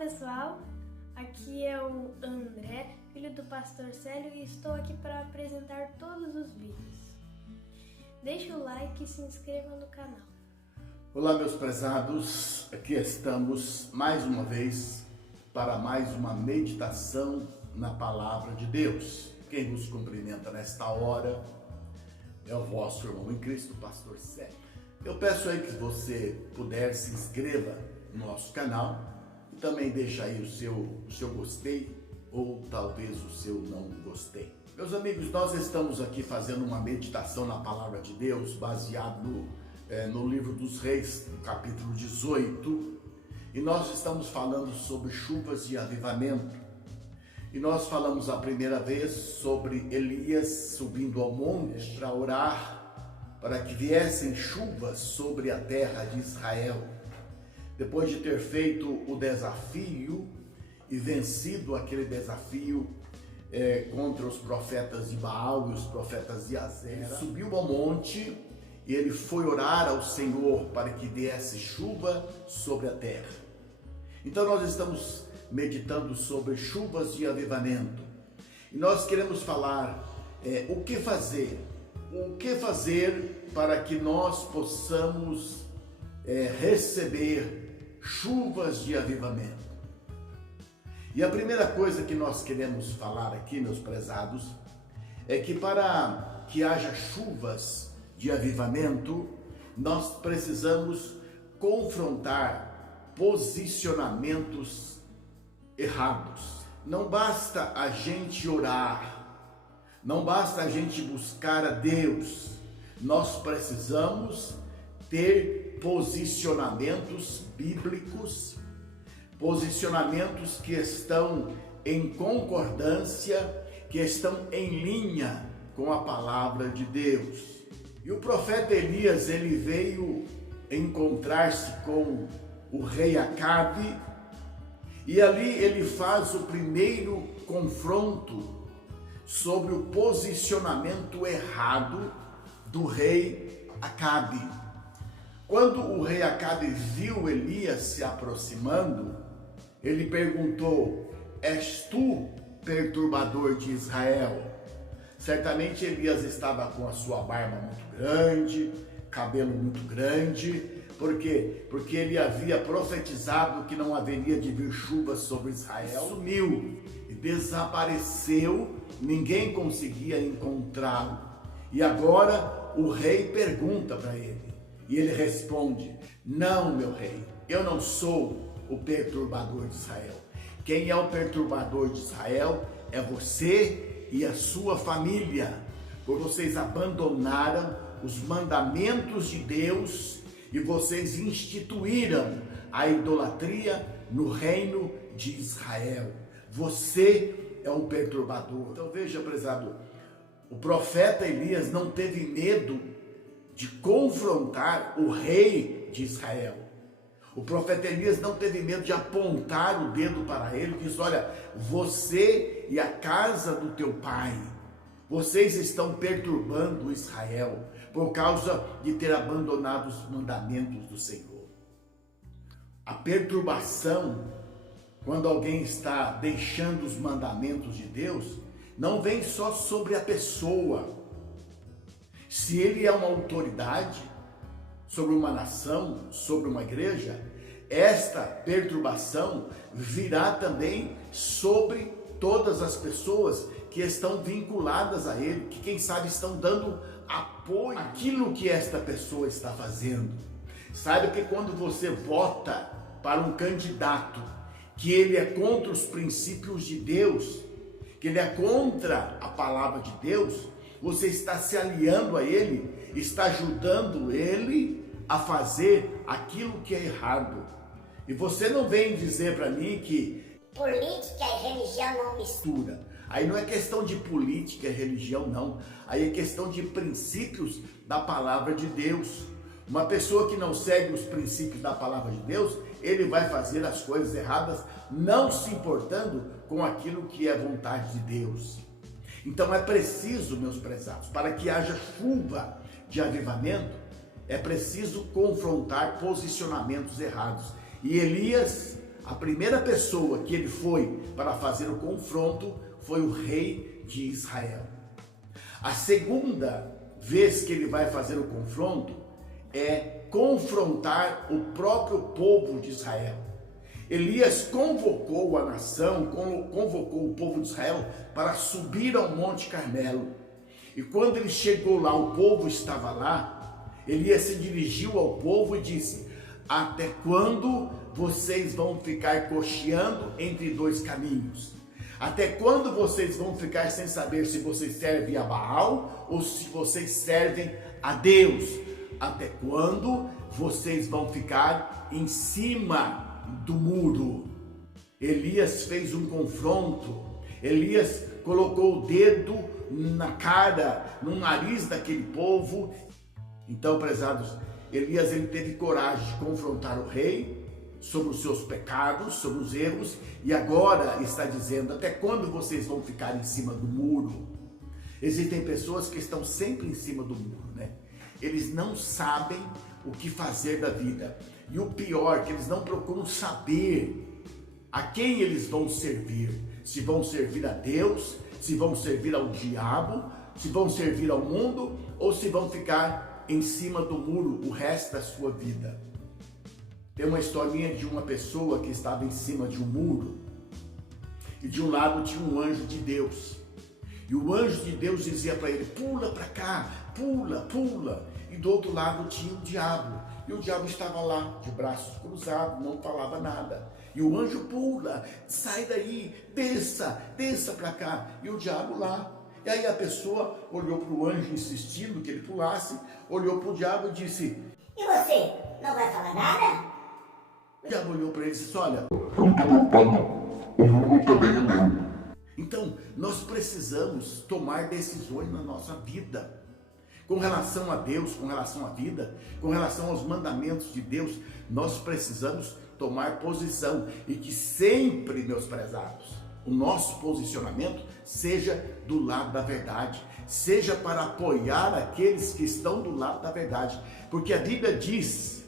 pessoal, aqui é o André, filho do pastor Célio, e estou aqui para apresentar todos os vídeos. Deixe o like e se inscreva no canal. Olá, meus prezados, aqui estamos mais uma vez para mais uma meditação na Palavra de Deus. Quem nos cumprimenta nesta hora é o vosso irmão em Cristo, pastor Célio. Eu peço aí que você puder se inscreva no nosso canal e também deixa aí o seu gostei ou talvez o seu não gostei. Meus amigos, nós estamos aqui fazendo uma meditação na Palavra de Deus baseado no livro dos Reis, no capítulo 18, e nós estamos falando sobre chuvas de avivamento. E nós falamos a primeira vez sobre Elias subindo ao monte para orar para que viessem chuvas sobre a terra de Israel. Depois de ter feito o desafio e vencido aquele desafio contra os profetas de Baal e os profetas de Azera, subiu ao monte e ele foi orar ao Senhor para que desse chuva sobre a terra. Então nós estamos meditando sobre chuvas de avivamento. E nós queremos falar o que fazer para que nós possamos receber chuvas de avivamento. E a primeira coisa que nós queremos falar aqui, meus prezados, é que para que haja chuvas de avivamento, nós precisamos confrontar posicionamentos errados. Não basta a gente orar, não basta a gente buscar a Deus, nós precisamos ter posicionamentos bíblicos, posicionamentos que estão em concordância, que estão em linha com a palavra de Deus. E o profeta Elias, ele veio encontrar-se com o rei Acabe, e ali ele faz o primeiro confronto sobre o posicionamento errado do rei Acabe. Quando o rei Acabe viu Elias se aproximando, ele perguntou: és tu perturbador de Israel? Certamente Elias estava com a sua barba muito grande, cabelo muito grande. Por quê? Porque ele havia profetizado que não haveria de vir chuva sobre Israel. Sumiu e desapareceu, ninguém conseguia encontrá-lo. E agora o rei pergunta para ele, e ele responde: não, meu rei, eu não sou o perturbador de Israel. Quem é o perturbador de Israel é você e a sua família, porque vocês abandonaram os mandamentos de Deus e vocês instituíram a idolatria no reino de Israel. Você é um perturbador. Então veja, prezado, o profeta Elias não teve medo de confrontar o rei de Israel. O profeta Elias não teve medo de apontar o dedo para ele e disse: olha, você e a casa do teu pai, vocês estão perturbando Israel por causa de ter abandonado os mandamentos do Senhor. A perturbação, quando alguém está deixando os mandamentos de Deus, não vem só sobre a pessoa. Se ele é uma autoridade sobre uma nação, sobre uma igreja, esta perturbação virá também sobre todas as pessoas que estão vinculadas a ele, que quem sabe estão dando apoio àquilo que esta pessoa está fazendo. Sabe que quando você vota para um candidato que ele é contra os princípios de Deus, que ele é contra a palavra de Deus, você está se aliando a ele, está ajudando ele a fazer aquilo que é errado. E você não vem dizer para mim que política e religião não mistura. Aí não é questão de política e religião, não. Aí é questão de princípios da palavra de Deus. Uma pessoa que não segue os princípios da palavra de Deus, ele vai fazer as coisas erradas, não se importando com aquilo que é vontade de Deus. Então é preciso, meus prezados, para que haja chuva de avivamento, é preciso confrontar posicionamentos errados. E Elias a primeira pessoa que ele foi para fazer o confronto foi o rei de Israel. A segunda vez que ele vai fazer o confronto é confrontar o próprio povo de Israel. Elias convocou a nação, convocou o povo de Israel para subir ao Monte Carmelo. E quando ele chegou lá, o povo estava lá, Elias se dirigiu ao povo e disse: até quando vocês vão ficar cocheando entre dois caminhos? Até quando vocês vão ficar sem saber se vocês servem a Baal ou se vocês servem a Deus? Até quando vocês vão ficar em cima do muro? Elias fez um confronto. Elias colocou o dedo na cara, no nariz daquele povo. Então, prezados, Elias ele teve coragem de confrontar o rei sobre os seus pecados, sobre os erros, e agora está dizendo: até quando vocês vão ficar em cima do muro? Existem pessoas que estão sempre em cima do muro, né? Eles não sabem o que fazer da vida. E o pior, que eles não procuram saber a quem eles vão servir. Se vão servir a Deus, se vão servir ao diabo, se vão servir ao mundo, ou se vão ficar em cima do muro o resto da sua vida. Tem uma historinha de uma pessoa que estava em cima de um muro, e de um lado tinha um anjo de Deus. E o anjo de Deus dizia para ele: pula para cá, pula, pula. E do outro lado tinha o diabo. E o diabo estava lá, de braços cruzados, não falava nada. E o anjo: pula, sai daí, desça, desça para cá. E o diabo lá. E aí a pessoa olhou para o anjo insistindo que ele pulasse, olhou para o diabo e disse: E você, não vai falar nada? O diabo olhou para ele e disse: olha, eu não estou preocupado não, o mundo também é meu. Então, nós precisamos tomar decisões na nossa vida, com relação a Deus, com relação à vida, com relação aos mandamentos de Deus. Nós precisamos tomar posição, e que sempre, meus prezados, o nosso posicionamento seja do lado da verdade, seja para apoiar aqueles que estão do lado da verdade, porque a Bíblia diz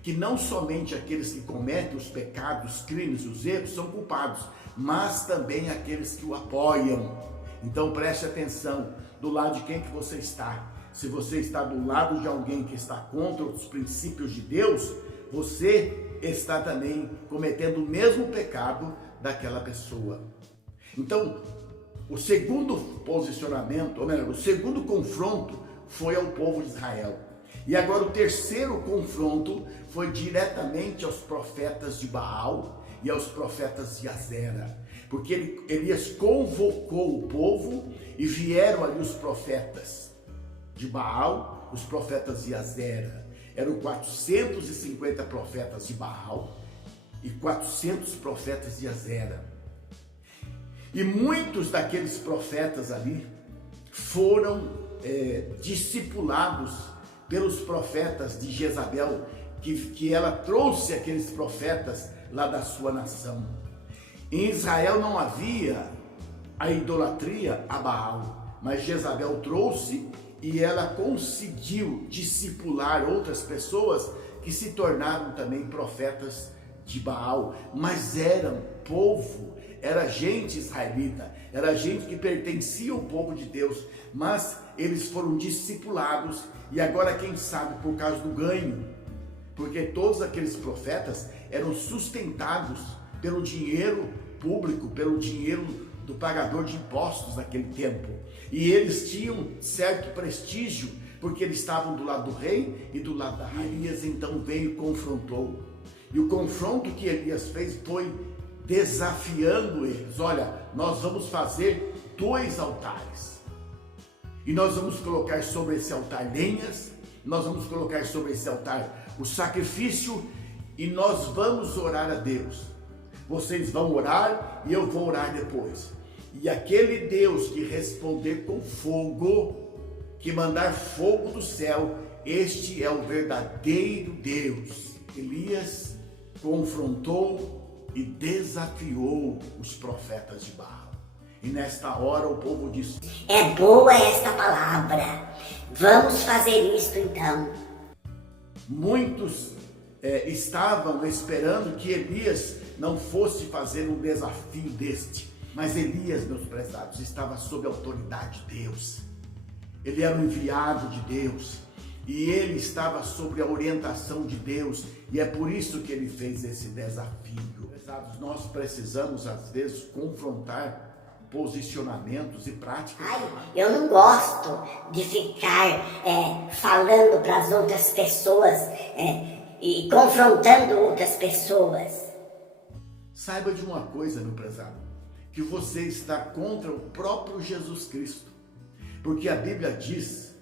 que não somente aqueles que cometem os pecados, os crimes, os erros são culpados, mas também aqueles que o apoiam. Então preste atenção, do lado de quem que você está. Se você está do lado de alguém que está contra os princípios de Deus, você está também cometendo o mesmo pecado daquela pessoa. Então, o segundo posicionamento, ou melhor, o segundo confronto foi ao povo de Israel. E agora o terceiro confronto foi diretamente aos profetas de Baal e aos profetas de Azera, porque Elias convocou o povo e vieram ali os profetas de Baal, os profetas de Azera. Eram 450 profetas de Baal e 400 profetas de Azera. E muitos daqueles profetas ali foram discipulados pelos profetas de Jezabel, que ela trouxe aqueles profetas lá da sua nação. Em Israel não havia a idolatria a Baal, mas Jezabel trouxe e ela conseguiu discipular outras pessoas que se tornaram também profetas de Baal, mas eram povo, era gente israelita, era gente que pertencia ao povo de Deus, mas eles foram discipulados, e agora quem sabe por causa do ganho, porque todos aqueles profetas eram sustentados pelo dinheiro público, pelo dinheiro do pagador de impostos naquele tempo, e eles tinham certo prestígio, porque eles estavam do lado do rei e do lado da rainha. Elias então veio e confrontou, e o confronto que Elias fez foi desafiando eles: olha, nós vamos fazer 2 altares, e nós vamos colocar sobre esse altar lenhas, nós vamos colocar sobre esse altar o sacrifício, e nós vamos orar a Deus. Vocês vão orar e eu vou orar depois. E aquele Deus que responder com fogo, que mandar fogo do céu, este é o verdadeiro Deus. Elias confrontou e desafiou os profetas de Baal. E nesta hora o povo disse: É boa esta palavra, vamos fazer isto então. Muitos estavam esperando que Elias não fosse fazer um desafio deste. Mas Elias, meus prezados, estava sob a autoridade de Deus. Ele era um enviado de Deus. E ele estava sob a orientação de Deus. E é por isso que ele fez esse desafio. Prezados, nós precisamos, às vezes, confrontar posicionamentos e práticas. Eu não gosto de ficar falando para as outras pessoas e confrontando outras pessoas. Saiba de uma coisa, meu prezado, que você está contra o próprio Jesus Cristo. Porque a Bíblia diz,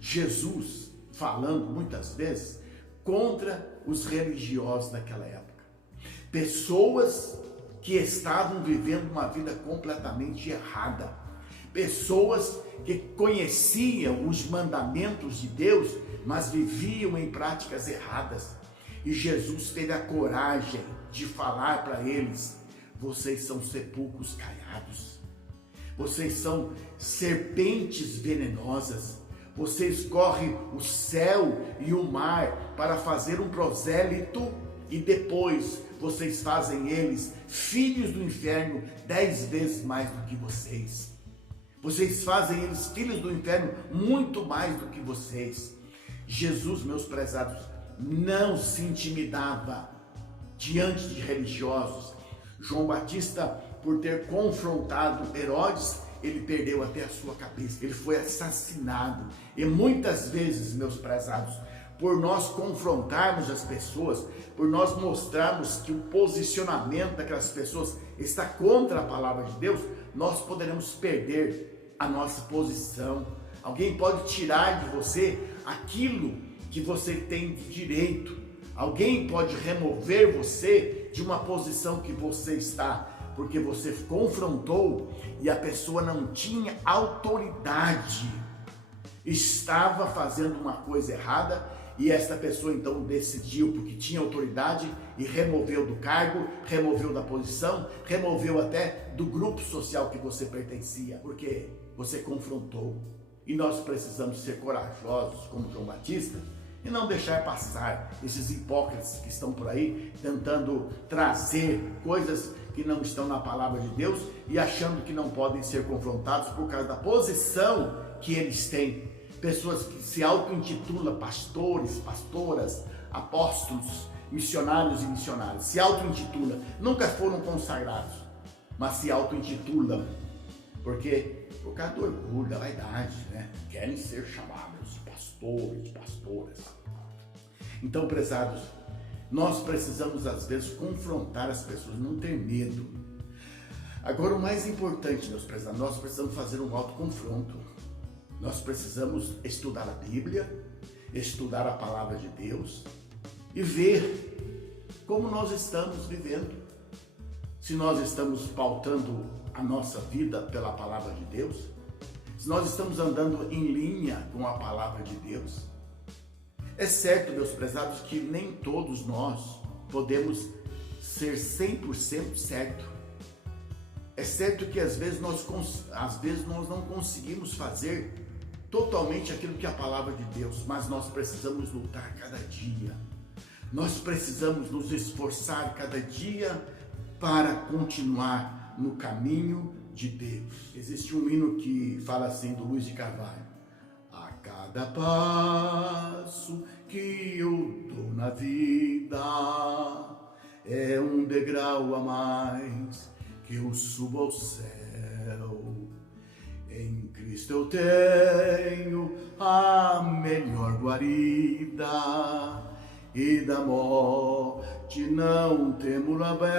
Jesus falando muitas vezes contra os religiosos daquela época. Pessoas que estavam vivendo uma vida completamente errada. Pessoas que conheciam os mandamentos de Deus, mas viviam em práticas erradas. E Jesus teve a coragem de falar para eles: vocês são sepulcros caiados. Vocês são serpentes venenosas. Vocês correm o céu e o mar para fazer um prosélito e depois vocês fazem eles filhos do inferno 10 vezes mais do que vocês. Vocês fazem eles filhos do inferno muito mais do que vocês. Jesus, meus prezados, não se intimidava diante de religiosos. João Batista, por ter confrontado Herodes, ele perdeu até a sua cabeça. Ele foi assassinado. E muitas vezes, meus prezados, por nós confrontarmos as pessoas, por nós mostrarmos que o posicionamento daquelas pessoas está contra a palavra de Deus, nós poderemos perder a nossa posição. Alguém pode tirar de você aquilo que você tem de direito. Alguém pode remover você de uma posição que você está, porque você confrontou e a pessoa não tinha autoridade. Estava fazendo uma coisa errada e essa pessoa então decidiu, porque tinha autoridade, e removeu do cargo, removeu da posição, removeu até do grupo social que você pertencia, porque você confrontou. E nós precisamos ser corajosos como João Batista e não deixar passar esses hipócritas que estão por aí tentando trazer coisas que não estão na palavra de Deus e achando que não podem ser confrontados por causa da posição que eles têm. Pessoas que se auto-intitulam pastores, pastoras, apóstolos, missionários e missionárias, se auto-intitulam, nunca foram consagrados, mas se auto-intitulam, porque por causa do orgulho, da vaidade, né? Querem ser chamados pastores, pastoras. Então, prezados, nós precisamos às vezes confrontar as pessoas, não ter medo. Agora, o mais importante, meus prezados, nós precisamos fazer um autoconfronto. Nós precisamos estudar a Bíblia, estudar a palavra de Deus e ver como nós estamos vivendo. Se nós estamos pautando a nossa vida pela palavra de Deus, se nós estamos andando em linha com a palavra de Deus. É certo, meus prezados, que nem todos nós podemos ser 100% certo. É certo que às vezes nós não conseguimos fazer totalmente aquilo que é a palavra de Deus, mas nós precisamos lutar cada dia. Nós precisamos nos esforçar cada dia para continuar no caminho de Deus. Existe um hino que fala assim, do Luiz de Carvalho: a cada passo que eu dou na vida é um degrau a mais que eu subo ao céu. Em Cristo eu tenho a melhor guarida e da morte não temo labéu.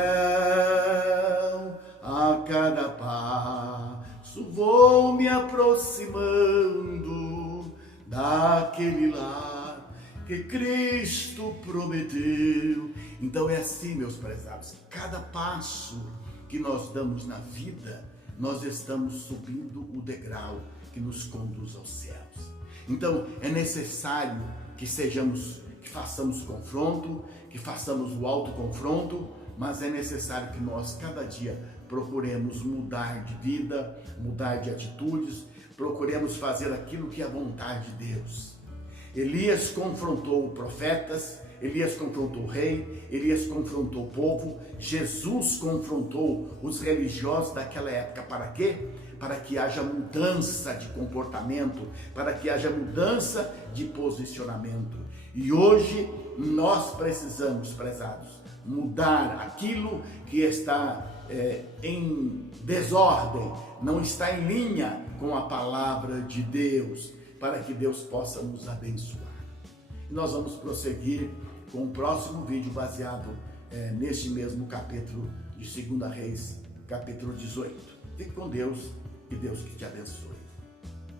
A cada passo vou me aproximando daquele lar que Cristo prometeu. Então é assim, meus prezados, cada passo que nós damos na vida, nós estamos subindo o degrau que nos conduz aos céus. Então é necessário que façamos confronto, que façamos o autoconfronto, mas é necessário que nós cada dia procuremos mudar de vida, mudar de atitudes, procuremos fazer aquilo que é a vontade de Deus. Elias confrontou profetas, Elias confrontou o rei, Elias confrontou o povo, Jesus confrontou os religiosos daquela época. Para quê? Para que haja mudança de comportamento, para que haja mudança de posicionamento. E hoje nós precisamos, prezados, mudar aquilo que está em desordem, não está em linha com a palavra de Deus, para que Deus possa nos abençoar. E nós vamos prosseguir com o próximo vídeo baseado neste mesmo capítulo de 2 Reis, capítulo 18. Fique com Deus e Deus que te abençoe.